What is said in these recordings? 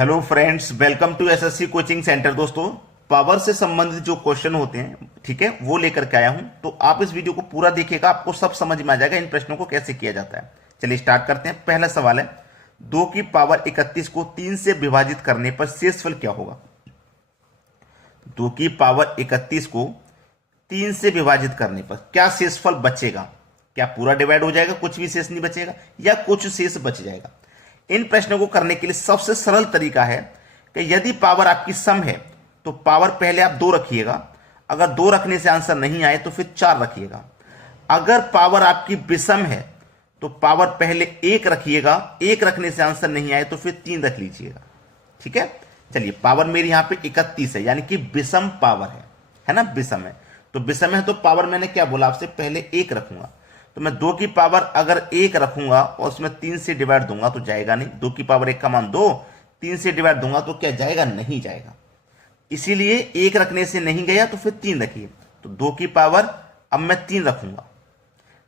Hello friends, welcome to SSC coaching centre. दोस्तों, power से संबंधित जो क्वेश्चन होते हैं, ठीक है, वो लेकर के आया हूं। तो आप इस वीडियो को पूरा देखिएगा, आपको सब समझ में आ जाएगा इन प्रश्नों को कैसे किया जाता है। चलिए स्टार्ट करते हैं। पहला सवाल है, 2 की पावर 31 को 3 से विभाजित करने पर शेषफल क्या होगा। 2 की पावर 31 को 3 से विभाजित करने पर क्या शेषफल बचेगा। क्या पूरा डिवाइड हो जाएगा, कुछ भी शेष नहीं बचेगा, या कुछ शेष बच जाएगा। इन प्रश्नों को करने के लिए सबसे सरल तरीका है कि यदि पावर आपकी सम है तो पावर पहले आप 2 रखिएगा। अगर 2 रखने से आंसर नहीं आए तो फिर 4 रखिएगा। अगर पावर आपकी विषम है तो पावर पहले 1 रखिएगा। 1 रखने से आंसर नहीं आए तो फिर 3 रख लीजिएगा। ठीक है। चलिए, पावर मेरी यहां पे 31 है, यानी कि विषम पावर है ना, विषम है। तो विषम है तो पावर मैंने क्या बोला आपसे, पहले 1 रखूंगा। तो मैं 2 की पावर अगर 1 रखूंगा और उसमें 3 से डिवाइड दूंगा तो जाएगा नहीं। 2 की पावर 1 का मान 2, 3 से डिवाइड दूंगा तो क्या जाएगा, नहीं जाएगा। इसीलिए 1 रखने से नहीं गया तो फिर 3 रखिए। तो 2 की पावर अब मैं 3 रखूंगा,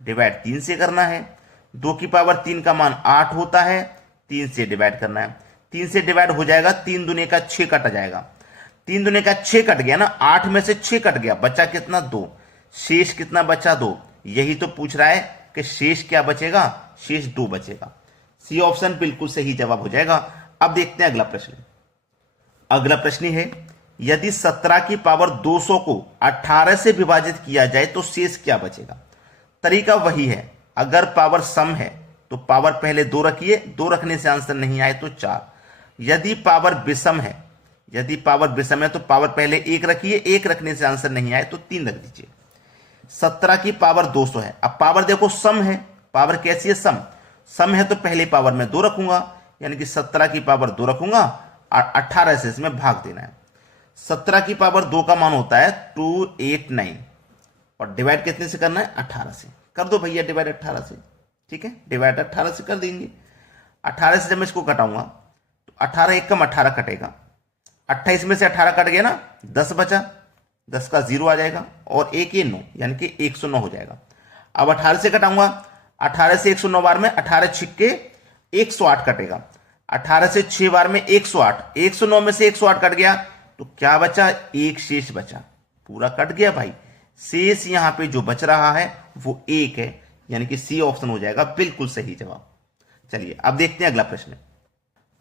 डिवाइड 3 से करना है। 2 की पावर 3 का मान 8 होता है, 3 से डिवाइड करना है। 3 से डिवाइड हो जाएगा, 3 दूने का 6 कट जाएगा। 3 दूने का 6 कट गया ना, 8 में से 6 कट गया, बचा कितना, 2। शेष कितना बचा, 2। यही तो पूछ रहा है कि शेष क्या बचेगा, शेष 2 बचेगा। सी ऑप्शन बिल्कुल सही जवाब हो जाएगा। अब देखते हैं अगला प्रश्न। अगला प्रश्न है, यदि 17 की पावर 200 को 18 से विभाजित किया जाए तो शेष क्या बचेगा। तरीका वही है, अगर पावर सम है तो पावर पहले 2 रखिए, 2 रखने से आंसर नहीं आए तो 4। यदि पावर विषम है, तो पावर पहले 1 रखिए, 1 रखने से आंसर नहीं आए तो 3 रख दीजिए। 17 की पावर 200 है। अब पावर देखो सम है, पावर कैसी है, सम है तो पहले पावर में 2 रखूंगा, यानी कि 17 की पावर 2 रखूंगा और 18 से इसमें भाग देना है। 17 की पावर 2 का मान होता है 289 और डिवाइड कितने से करना है, 18 से। कर दो भैया डिवाइड 18 से। ठीक है, डिवाइड 18 से कर देंगे। 18 से जब मैं इसको कटाऊंगा तो 18 एक कम 18 कटेगा। 28 में से 18 कट गया ना, 10 बचा, 10 का 0 आ जाएगा और 1 ये 9, यानी कि 109 हो जाएगा। अब 18 से कटाऊंगा, 18 से 109 बार में 18 छिक्के 108 कटेगा। 18 से 6 बार में 108, 109 में से 108 कट गया तो क्या बचा, 1 शेष बचा। पूरा कट गया भाई, शेष यहां पे जो बच रहा है वो 1 है, यानी कि सी ऑप्शन हो जाएगा बिल्कुल सही जवाब। चलिए अब देखते हैं अगला प्रश्न।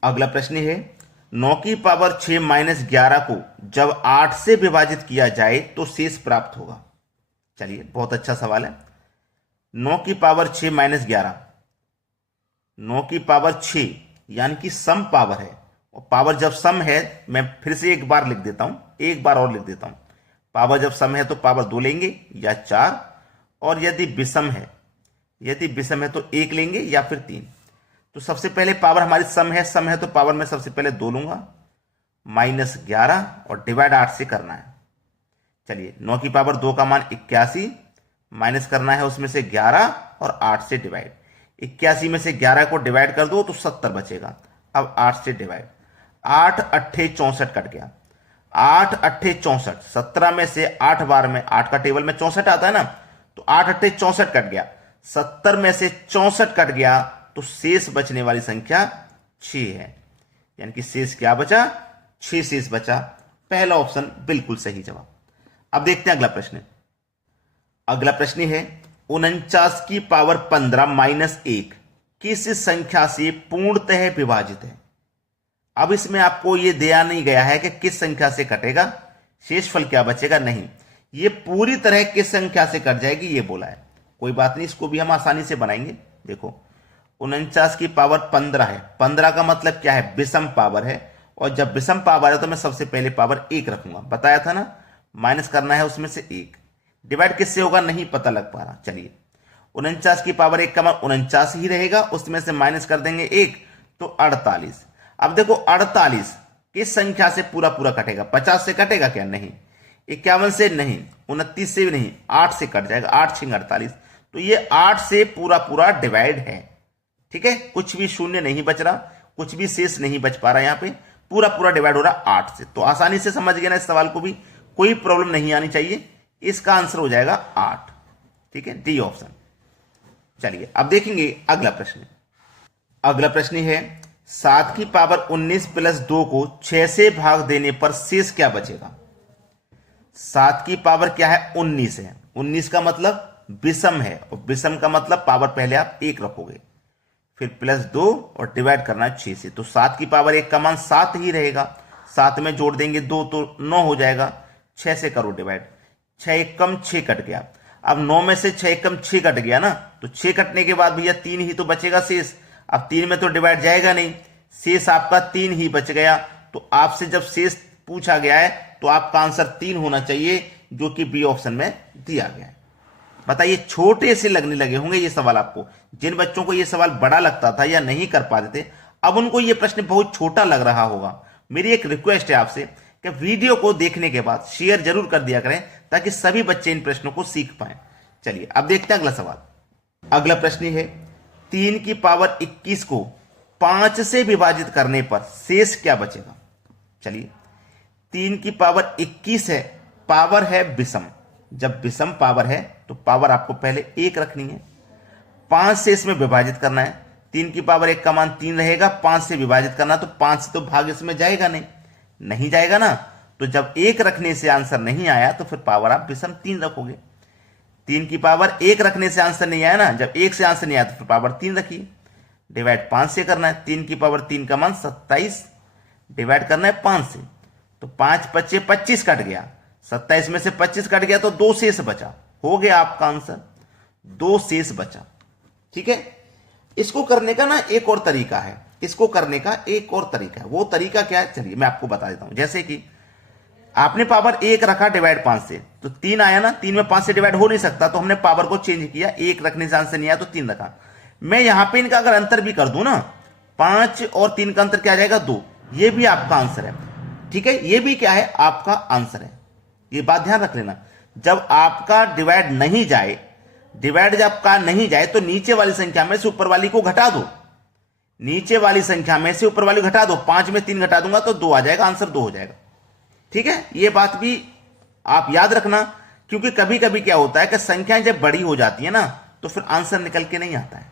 अगला प्रश्न है, 9 की पावर 6 माइनस 11 को जब 8 से विभाजित किया जाए तो शेष प्राप्त होगा। चलिए, बहुत अच्छा सवाल है। 9 की पावर 6 माइनस 11, 9 की पावर 6 यानी कि सम पावर है। और पावर जब सम है, मैं फिर से एक बार लिख देता हूं, एक बार और लिख देता हूं। पावर जब सम है तो पावर 2 लेंगे या 4, और यदि विषम है तो 1 लेंगे या फिर 3। तो सबसे पहले पावर हमारी सम है तो पावर में सबसे पहले 2 लूंगा, माइनस 11 और डिवाइड 8 से करना है। चलिए, 9 की पावर 2 का मान 81, माइनस करना है उसमें से 11 और 8 से डिवाइड। 81 में से 11 को डिवाइड कर दो तो 70 बचेगा। अब 8 से डिवाइड, 8 अट्ठे 64 कट गया। 8 अट्ठे 64, 17 में से 8 बार में, 8 का टेबल में 64 आता है ना, तो 8 अट्ठे 64 कट गया। 70 में से 64 कट गया तो शेष बचने वाली संख्या 6 है, यानी कि शेष क्या बचा, 6 शेष बचा। पहला ऑप्शन बिल्कुल सही जवाब। अब देखते हैं अगला प्रश्न। अगला प्रश्न है, 49 की पावर 15 माइनस 1 किस संख्या से पूर्णतः विभाजित है। अब इसमें आपको यह दिया नहीं गया है कि किस संख्या से कटेगा, शेषफल क्या बचेगा, नहीं, यह पूरी तरह किस संख्या से कट जाएगी ये बोला है। कोई बात नहीं, इसको भी हम आसानी से बनाएंगे। देखो, 49 की पावर 15 है। 15 का मतलब क्या है, विषम पावर है, और जब विषम पावर है तो मैं सबसे पहले पावर 1 रखूंगा, बताया था ना। माइनस करना है उसमें से 1, डिवाइड किससे होगा नहीं पता लग पा रहा। चलिए, 49 की पावर 1 का मान 49 ही रहेगा, उसमें से माइनस कर देंगे 1 तो 48। अब देखो, 48 किस संख्या से पूरा पूरा कटेगा, 50 से कटेगा क्या, नहीं। 51 से नहीं, 29 से भी नहीं, 8 से कट जाएगा। 8 6 48, तो ये 8 से पूरा पूरा डिवाइड है। ठीक है, कुछ भी शून्य नहीं बच रहा, कुछ भी शेष नहीं बच पा रहा, यहां पे पूरा पूरा डिवाइड हो रहा 8 से। तो आसानी से समझ गए ना इस सवाल को भी, कोई प्रॉब्लम नहीं आनी चाहिए। इसका आंसर हो जाएगा 8। ठीक है, डी ऑप्शन। चलिए अब देखेंगे अगला प्रश्न। अगला प्रश्न है, 7 की पावर 19 प्लस 2 को 6 से भाग देने पर शेष क्या बचेगा? 7 की पावर क्या है? 19 है। 19 का मतलब विषम है, और विषम का मतलब पावर पहले आप 1 रखोगे, फिर प्लस 2 और डिवाइड करना 6 से। तो 7 की पावर 1 का मान 7 ही रहेगा। 7 में जोड़ देंगे 2 तो 9 हो जाएगा। 6 से करो डिवाइड, 6 एक कम 6 कट गया। अब 9 में से 6 एक कम 6 कट गया ना, तो 6 कटने के बाद भैया 3 ही तो बचेगा शेष। अब 3 में तो डिवाइड जाएगा नहीं, शेष आपका 3 ही बच गया। तो आपसे जब शेष पूछा गया है तो आपका आंसर 3 होना चाहिए, जो कि बी ऑप्शन में दिया गया है। बताइए, छोटे से लगने लगे होंगे ये सवाल आपको। जिन बच्चों को ये सवाल बड़ा लगता था या नहीं कर पाते थे, अब उनको ये प्रश्न बहुत छोटा लग रहा होगा। मेरी एक रिक्वेस्ट है आपसे कि वीडियो को देखने के बाद शेयर जरूर कर दिया करें, ताकि सभी बच्चे इन प्रश्नों को सीख पाएं। चलिए अब देखते हैं अगला सवाल। अगला प्रश्न है, 3 की पावर 21 को 5 से विभाजित करने पर शेष क्या बचेगा? चलिए, 3 की पावर 21 है, पावर है विषम। जब विषम पावर है तो पावर आपको पहले 1 रखनी है, 5 से इसमें विभाजित करना है। 3 की पावर 1 का मान 3 रहेगा, 5 से विभाजित करना, तो 5 से तो भाग इसमें जाएगा नहीं जाएगा ना। तो जब 1 रखने से आंसर नहीं आया तो फिर पावर आप विषम 3 रखोगे। 3 की पावर 1 रखने से आंसर नहीं आया ना, जब 1 से आंसर नहीं आया तो फिर पावर 3 रखिए। डिवाइड 5 से करना है। 3 की पावर 3 का मान 27, डिवाइड करना है 5 से, तो 5 बचे 25 कट गया। 27 में से 25 कट गया तो 2 शेष बचा। हो गया आपका आंसर, 2 शेष बचा। ठीक है, इसको करने का ना एक और तरीका है, इसको करने का एक और तरीका है। वो तरीका क्या है, चलिए मैं आपको बता देता हूं। जैसे कि आपने पावर 1 रखा डिवाइड 5 से, तो 3 आया ना, 3 में 5 से डिवाइड हो नहीं सकता, तो हमने पावर को चेंज किया, 1 रखने से आंसर नहीं आया तो 3 रखा। मैं यहां पे इनका अगर अंतर भी कर दूं ना, 5 और 3 का अंतर क्या आ जाएगा? 2। ये भी आपका आंसर है। ठीक है, ये भी क्या है? आपका आंसर है। ये बात ध्यान रख लेना, जब आपका डिवाइड नहीं जाए, डिवाइड जब का नहीं जाए, तो नीचे वाली संख्या में से ऊपर वाली को घटा दो। नीचे वाली संख्या में से ऊपर वाली घटा दो। 5 में 3 घटा दूंगा तो 2 आ जाएगा, आंसर 2 हो जाएगा। ठीक है, ये बात भी आप याद रखना, क्योंकि कभी कभी क्या होता है कि संख्याएं जब बड़ी हो जाती है ना, तो फिर आंसर निकल के नहीं आता है।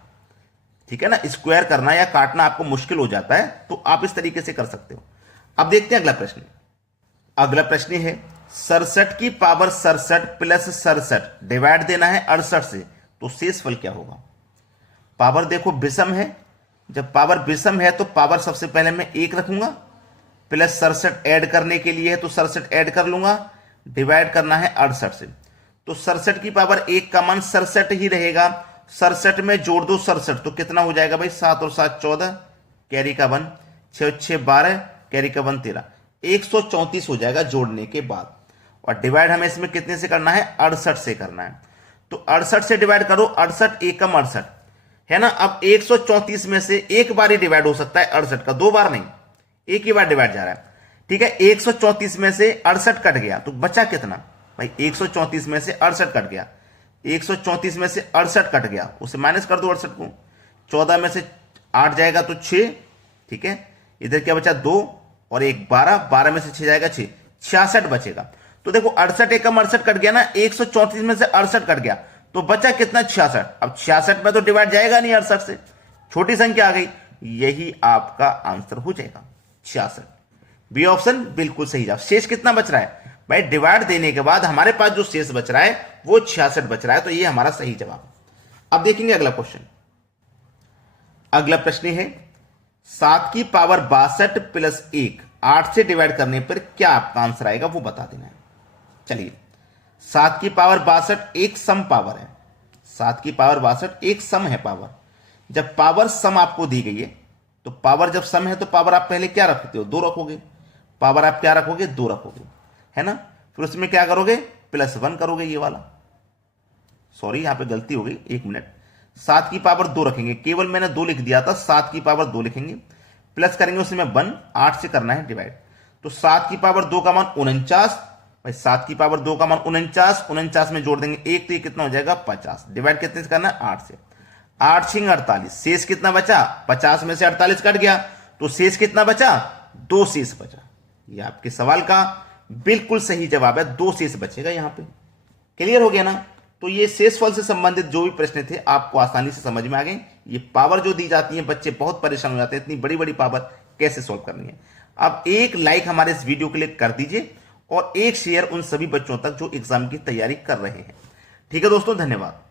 ठीक है ना, स्क्वायर करना या काटना आपको मुश्किल हो जाता है, तो आप इस तरीके से कर सकते हो। अब देखते हैं अगला प्रश्न। अगला प्रश्न है, 67 की पावर 67 प्लस 67 डिवाइड देना है 68 से, तो शेषफल क्या होगा? पावर देखो विषम है, जब पावर विषम है तो पावर सबसे पहले मैं 1 रखूंगा, प्लस 67 ऐड करने के लिए है तो 67 ऐड कर लूंगा, डिवाइड करना है 68 से। तो 67 की पावर 1 का मान 67 ही रहेगा। 67 में जोड़ दो 67, तो कितना हो जाएगा भाई? 7 और 7 14, कैरी का 1, 6 और 6 12, कैरी का 1 13, 134 हो जाएगा जोड़ने के बाद। और डिवाइड हमें इसमें कितने से करना है? 68 से करना है। तो 68 से डिवाइड करो, 68 एकम 68 है ना। अब 134 में से एक बार ही डिवाइड हो सकता है 68 का, 2 बार नहीं, एक ही बार डिवाइड जा रहा है। ठीक है, 134 में से 68 कट गया तो बचा कितना भाई? 134 में से 68 कट गया, 134 में से 68 कट गया, उसे माइनस कर दो 68 को। 14 में से 8 जाएगा तो 6। ठीक है, इधर क्या बचा? 2 और 1 12, 12 में से 6 जाएगा 6, 66 बचेगा। तो देखो 68 एकम 68 कट गया ना, 134 में से 68 कट गया तो बचा कितना? 66। अब 66 में तो डिवाइड जाएगा नहीं 68 से, छोटी संख्या आ गई, यही आपका आंसर हो जाएगा 66। बी ऑप्शन बिल्कुल सही जवाब। शेष कितना बच रहा है भाई? डिवाइड देने के बाद हमारे पास जो शेष बच रहा है वो 66 बच रहा है, तो ये हमारा सही जवाब। अब देखेंगे अगला क्वेश्चन। अगला प्रश्न है, 7 की पावर 62 प्लस 1 8 से डिवाइड करने पर क्या आपका आंसर आएगा, वो बता देना है। चलिए, 7 की पावर 62 एक सम पावर है। 7 की पावर 62 एक सम है पावर। जब पावर सम आपको दी गई है, तो पावर जब सम है तो पावर आप पहले क्या रखते हो? 2 रखोगे। पावर आप क्या रखोगे? 2 रखोगे, है ना। फिर उसमें क्या करोगे? +1 करोगे, ये वाला। सॉरी, यहां पे गलती हो गई, 1 मिनट। 7 की पावर 2 रखेंगे, केवल मैंने 2 लिख दिया था, 7 की पावर 2 लिखेंगे, प्लस करेंगे उसमें 1, 8 से करना है डिवाइड। तो 7 की पावर 2 का मान 49 भाई। 7 की पावर 2 का मान 49, 49 में जोड़ देंगे 1 तो ये कितना हो जाएगा? 50। डिवाइड कितने से करना है? 8 से। 8 6 48, शेष कितना बचा? 50 में से 48 कट गया तो शेष कितना बचा? 2 शेष बचा। ये आपके सवाल का बिल्कुल सही जवाब है, 2 शेष बचेगा यहां पे। क्लियर हो गया ना? तो ये शेषफल से संबंधित जो भी प्रश्न थे आपको आसानी से समझ में आ गए। ये पावर जो दी जाती है, बच्चे बहुत परेशान हो जाते हैं, इतनी बड़ी बड़ी पावर कैसे सॉल्व करनी है। अब एक लाइक हमारे इस वीडियो के लिए कर दीजिए और एक शेयर उन सभी बच्चों तक जो एग्जाम की तैयारी कर रहे हैं। ठीक है दोस्तों, धन्यवाद।